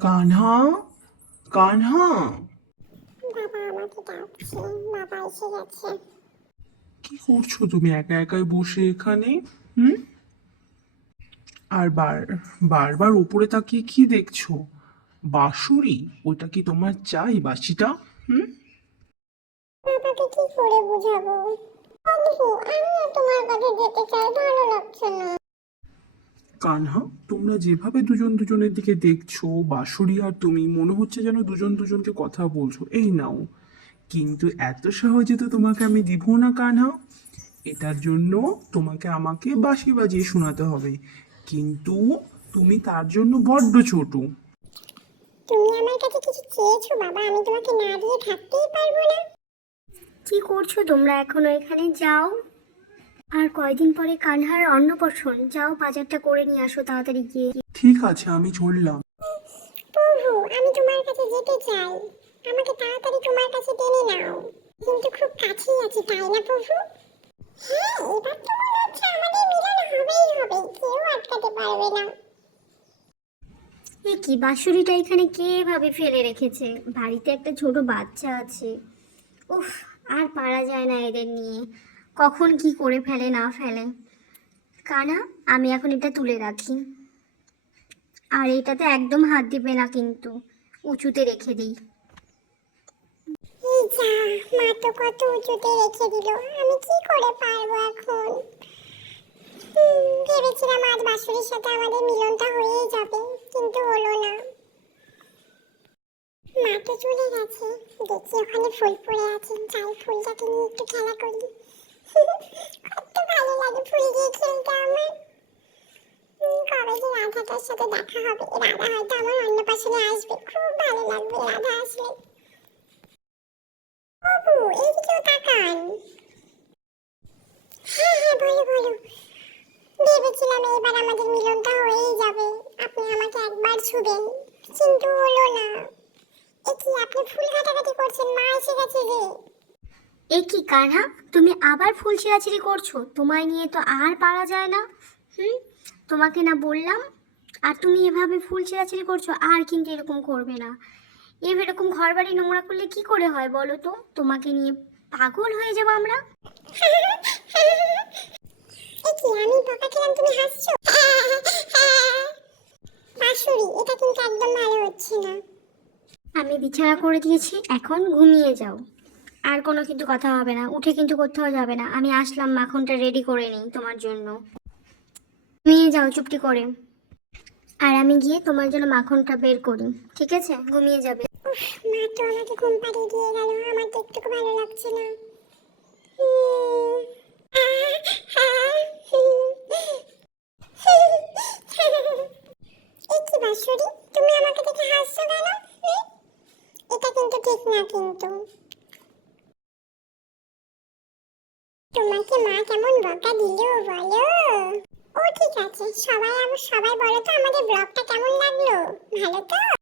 কানহা কানহা। বাবা আমাকে ডাকছে বাবা এসে গেছে। কি করছ তুমি একা একাই বসে এখানে? হুম? আর বার বারবার উপরে তাকিয়ে কি দেখছ? বাঁশুরি? ওইটা কি তোমার চাই বাসিটা হুম? বাবাকে কি করে বুঝাবো? বন্ধু আমিও তোমার কাছে যেতে চাই ভালো লাগছে না। কানহা তোমরা যেভাবে দুজন দুজনের দিকে দেখছ বাঁশুরি আর তুমি মনে হচ্ছে যেন দুজন দুজনকে কথা বলছো। এই নাও। কিন্তু এত সহজে তো তোমাকে আমি দিব না কানহা। এটার জন্য তোমাকে আমাকে বাঁশি বাজিয়ে শোনাতে হবে। কিন্তু তুমি তার জন্য বড্ড ছোট। তুমি আমার কাছে কিছু চেয়েছো বাবা। আমি তোমাকে না দিয়ে থাকতেই পারব না। কি করছ তোমরা এখনও এখানে? যাও। আর কয়দিন পরে কানহার অন্নপ্রাশন যাও বাজারটা করে নিয়ে আসো তাড়াতাড়ি গিয়ে। ঠিক আছে আমি চললাম। প্রভু আমি তোমার কাছে যেতে চাই। আমাকে তাড়াতাড়ি তোমার কাছে টেনে নাও। কিন্তু খুব কাছেই আছি তাই না প্রভু? হ্যাঁ এবার তো মনে হচ্ছে আমাদের মিলন হবেই হবে কেউ আটকাতে পারবে না। এ কি বাঁশুরিটা এখানে কে এভাবে ফেলে রেখেছে? বাড়িতে একটা ছোট বাচ্চা আছে। উফ আর পারা যায় না এদের নিয়ে। কখন কি করে ফেলে, না ফেলে। কানা, আমি এখন এটা তুলে রাখি। আর এটাতে একদম হাত দিবে না কিন্তু, উঁচুতে রেখে দিই। উঁচুতে আমি করে পারব এখন? সাথে আমাদের যাবে, কিন্তু হলো না। চলে গেছে ফুল পড়ে আছে, যাই ফুলটাকে নিয়ে একটু খেলা করি কত ভালো লাগে ফুল দিয়ে খেলতে আমার হুম, কবে যে রাধাটার সাথে দেখা হবে। রাধা হয়তো আমার অন্য পাশে আসবে। খুব ভালো লাগবে রাধা আসলে। বাবু, এইদিকেও তাকান। হ্যাঁ হ্যাঁ বলো বলো ভেবেছিলাম এবার আমাদের মিলনটা হয়েই যাবে। আপনি আমাকে একবার ছুবেন, কিন্তু হলো না। এ কি, আপনি ফুল কাটাকাটি করছেন? মা এসে গেছে যে। এ কি, কানহা? তুমি আবার ফুল ছিঁড়াছিঁড়ি করছ? তোমায় নিয়ে তো আর পারা যায় না। হুম? তোমাকে না বললাম আর তুমি এভাবে ফুল ছিঁড়াছিঁড়ি করছ আর কিন্তু এরকম করবে না। এরকম ঘর বাড়ি নোংরা করলে কি করে হয় বলো তো? তোমাকে নিয়ে পাগল হয়ে যাব আমরা? এ কি আমি বকা খেলাম তুমি হাসছো? বাঁশুরি এটা কিন্তু একদম ভালো হচ্ছে না। আমি বিছানা করে দিয়েছি এখন ঘুমিয়ে যাও। আর কোনো কিন্তু কথা হবে না উঠে কিন্তু কোথাও যাবে না। আমি আসলাম মাখনটা রেডি করে নিই তোমার জন্য। ঘুমিয়ে যাও চুপটি করে। আর আমি গিয়ে তোমার জন্য মাখনটা বের করি, ঠিক আছে? ঘুমিয়ে যাবে। মা তো আমাকে ঘুম পাড়িয়ে দিয়ে গেল, আমার তো একটু ভালো লাগছে না। কি তুমি আমাকে দেখে হাসছো কেন? এটা কিন্তু ঠিক না কিন্তু। তোমাকে মা কেমন বকা দিল বলো? ঠিক আছে সবাই আবার সবাই বলো তো আমাদের ব্লগটা কেমন লাগল? ভালো তো?